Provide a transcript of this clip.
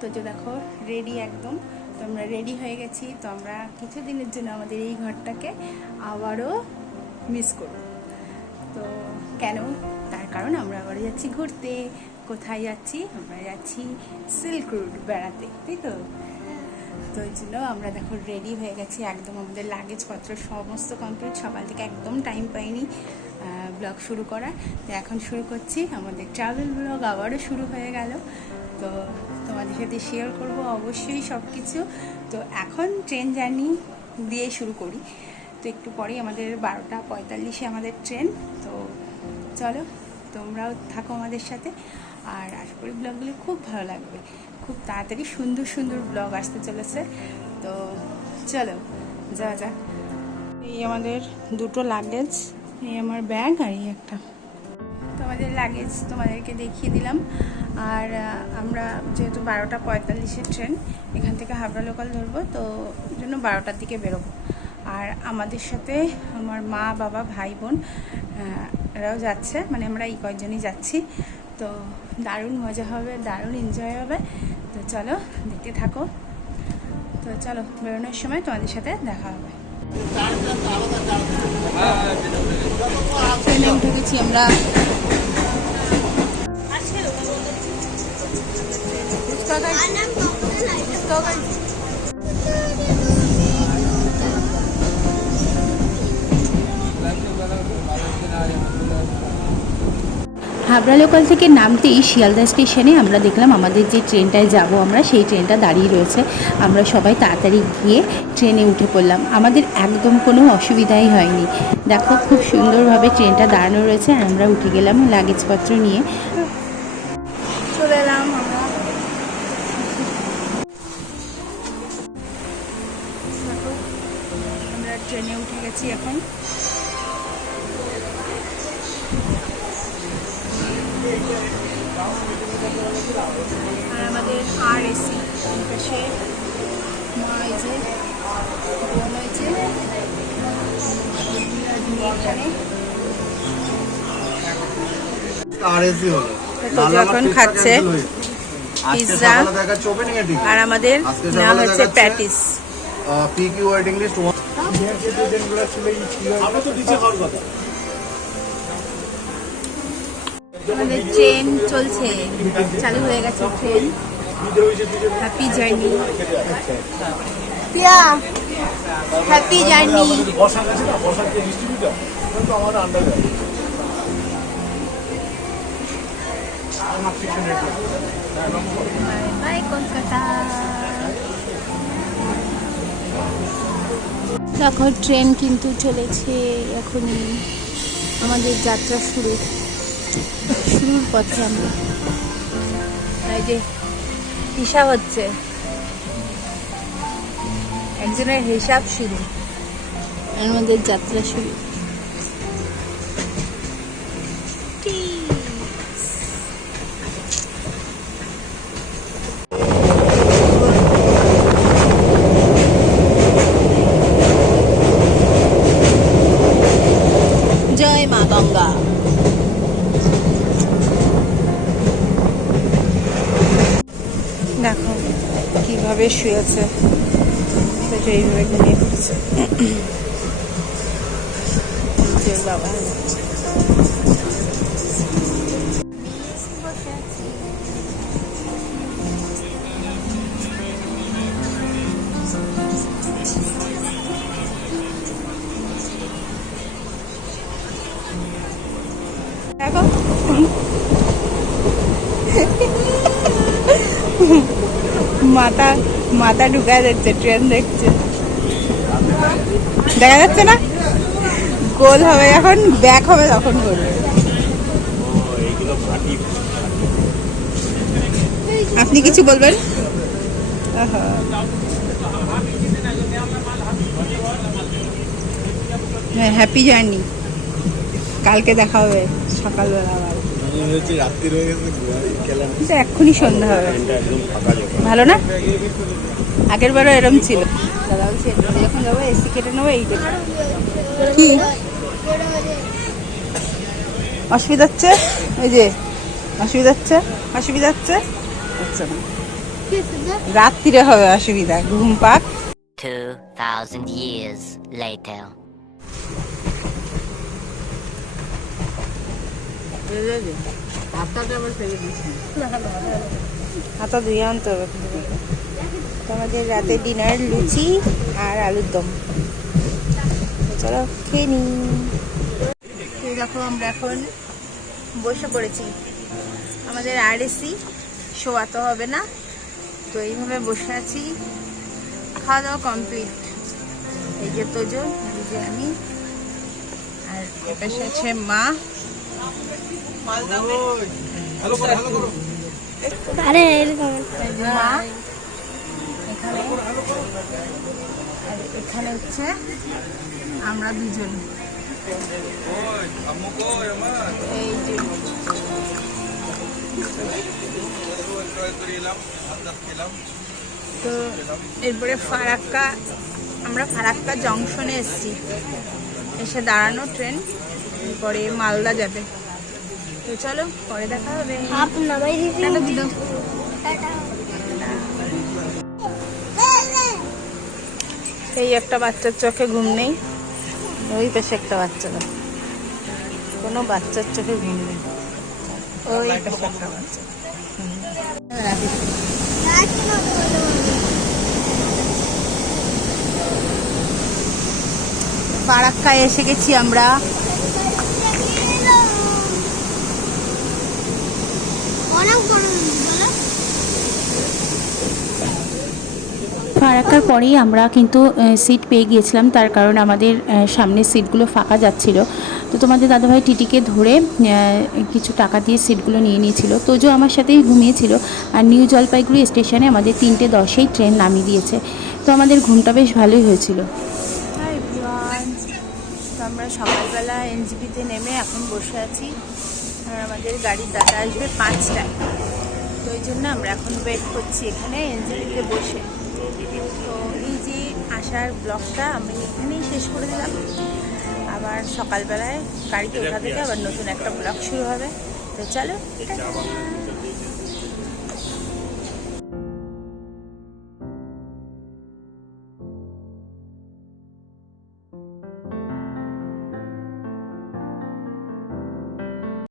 তো যে দেখো রেডি একদম, তো আমরা রেডি হয়ে গেছি। তো আমরা কিছুদিনের জন্য আমাদের এই ঘরটাকে আবারও মিস করব। তো কেন? তার কারণ আমরা আবার যাচ্ছি ঘুরতে। কোথায় যাচ্ছি? আমরা যাচ্ছি সিল্ক রুট বেড়াতে, তাই তো? তো ওই জন্য আমরা দেখো রেডি হয়ে গেছি একদম, আমাদের লাগেজপত্র সমস্ত কমপ্লিট। সকাল থেকে একদম টাইম পাইনি ব্লগ শুরু করা। তো এখন শুরু করছি আমাদের ট্রাভেল ব্লগ, আবারও শুরু হয়ে গেল। তো তোমাদের সাথে শেয়ার করব অবশ্যই সব কিছু। তো এখন ট্রেন জার্নি দিয়ে শুরু করি। তো একটু পরেই আমাদের 12:45 আমাদের ট্রেন। তো চলো তোমরাও থাকো আমাদের সাথে, আর আশা করি ব্লগগুলো খুব ভালো লাগবে। খুব তাড়াতাড়ি সুন্দর সুন্দর ব্লগ আসতে চলেছে। তো চলো যাওয়া যাক। এই আমাদের দুটো লাগেজ, এই আমার ব্যাগ আর এই একটা। তো আমাদের লাগেজ তোমাদেরকে দেখিয়ে দিলাম। আর আমরা যেহেতু 12:45 ট্রেন, এখান থেকে হাবড়া লোকাল ধরবো, তো ওই জন্য 12টার দিকে বেরোবো। আর আমাদের সাথে আমার মা বাবা ভাই বোন এরাও যাচ্ছে, মানে আমরা এই কয়েকজনই যাচ্ছি। তো দারুণ মজা হবে, দারুণ এনজয় হবে। তো চলো দেখতে থাকো। তো চলো বেরোনোর সময় তোমাদের সাথে দেখা হবে। ট্রেনে উঠে গেছি আমরা। হাবড়া লোকাল থেকে নামতেই শিয়ালদা স্টেশনে আমরা দেখলাম আমাদের যে ট্রেনটায় যাব আমরা, সেই ট্রেনটা দাঁড়িয়ে রয়েছে। আমরা সবাই তাড়াতাড়ি গিয়ে ট্রেনে উঠে পড়লাম। আমাদের একদম কোনো অসুবিধাই হয়নি। দেখো খুব সুন্দরভাবে ট্রেনটা দাঁড়ানো রয়েছে, আর আমরা উঠে গেলাম লাগেজপত্র নিয়ে। চলে এলাম আমরা। আমরা ট্রেনে উঠে গেছি এখন। আর আমাদের RAC পাশে মা হয়েছে, বোন হয়েছে এখানে। এখন খাচ্ছে পিৎজা, আর আমাদের নাম হচ্ছে প্যাটিস। আমাদের ট্রেন চলছে, চালু হয়ে গেছে train. Happy journey Piya, happy journey. Bye Kolkata. দেখো ট্রেন কিন্তু চলেছে, এখনই আমাদের যাত্রা শুরুর পথে আমরা। এই যে হিসাব হচ্ছে, একজনের হিসাব শুরু, আমাদের যাত্রা শুরু। জয় মা গঙ্গা। দেখো কিভাবে শুয়েছে, সেটা এইভাবে ঘুমিয়ে পড়েছে বাবা। দেখো মাথা ঢুকা যাচ্ছে, ট্রেন দেখছে, দেখা যাচ্ছে না? গোল হবে যখন, ব্যাক হবে তখন করবে। আপনি কিছু বলবেন? হ্যাঁ, হ্যাপি জার্নি। কালকে দেখা হবে সকালবেলা আবার। এক্ষুনি সন্ধ্যা হবে। ভালো না? আগের বারও এরম ছিল। দাদা বলছে যখন যাবো এসি কেটে নেবো। এইটা কি অসুবিধা হচ্ছে? ওই যে অসুবিধা হচ্ছে, অসুবিধা হচ্ছে, হচ্ছে না। রাত্রিরে হবে অসুবিধা, ঘুম পাক। 2,000 years later. হাতা ধুয়ে আনতে হবে। তো আমাদের রাতে ডিনার লুচি আর আলুর দম। চলো খেয়ে নি। দেখো আমরা এখন বসে পড়েছি, আমাদের আর এসি শোয়া তো হবে না, তো এইভাবে বসে আছি। খাওয়া দাওয়া কমপ্লিট। এই যে তোজো, এই যে আমি, আর এপাশে আছে মা। মা এখানে, আর এখানে হচ্ছে আমরা দুজন। এই যে তো এরপরে ফারাক্কা, আমরা ফারাক্কা জংশনে এসেছি, এসে দাঁড়ানো ট্রেন, পরে মালদা যাবে। তো চলো পরে দেখা হবে। এই একটা বাচ্চার চোখে ঘুম নেই, ওই পাশে একটা বাচ্চা, কোনো বাচ্চার চোখে ঘুম নেই। ওই পাশে একটা বাচ্চা। ফারাক্কায় এসে গেছি আমরা। ফারাক্কার পরেই আমরা কিন্তু সিট পেয়ে গিয়েছিলাম, তার কারণ আমাদের সামনের সিটগুলো ফাঁকা যাচ্ছিল। তো তোমাদের দাদাভাই টিটিকে ধরে কিছু টাকা দিয়ে সিটগুলো নিয়ে নিয়েছিল। তোজো আমার সাথেই ঘুমিয়েছিল। আর নিউ জলপাইগুড়ি স্টেশনে আমাদের 3:10-এই ট্রেন নামিয়ে দিয়েছে। তো আমাদের ঘুমটা বেশ ভালোই হয়েছিল। হাই এভরিওয়ান, তো আমরা সকালবেলা এনজিপিতে নেমে এখন বসে আছি, আর আমাদের গাড়ির দাদা আসবে 5টায়। তো ওই জন্য আমরা এখন ওয়েট করছি এখানে এনজিপিতে বসে। তো এই যে আসার ব্লগটা আমি এখানেই শেষ করে দিলাম। আবার সকালবেলায় গাড়িতে ওঠা থেকে আবার নতুন একটা ব্লগ শুরু হবে। তো চলো, টাটা।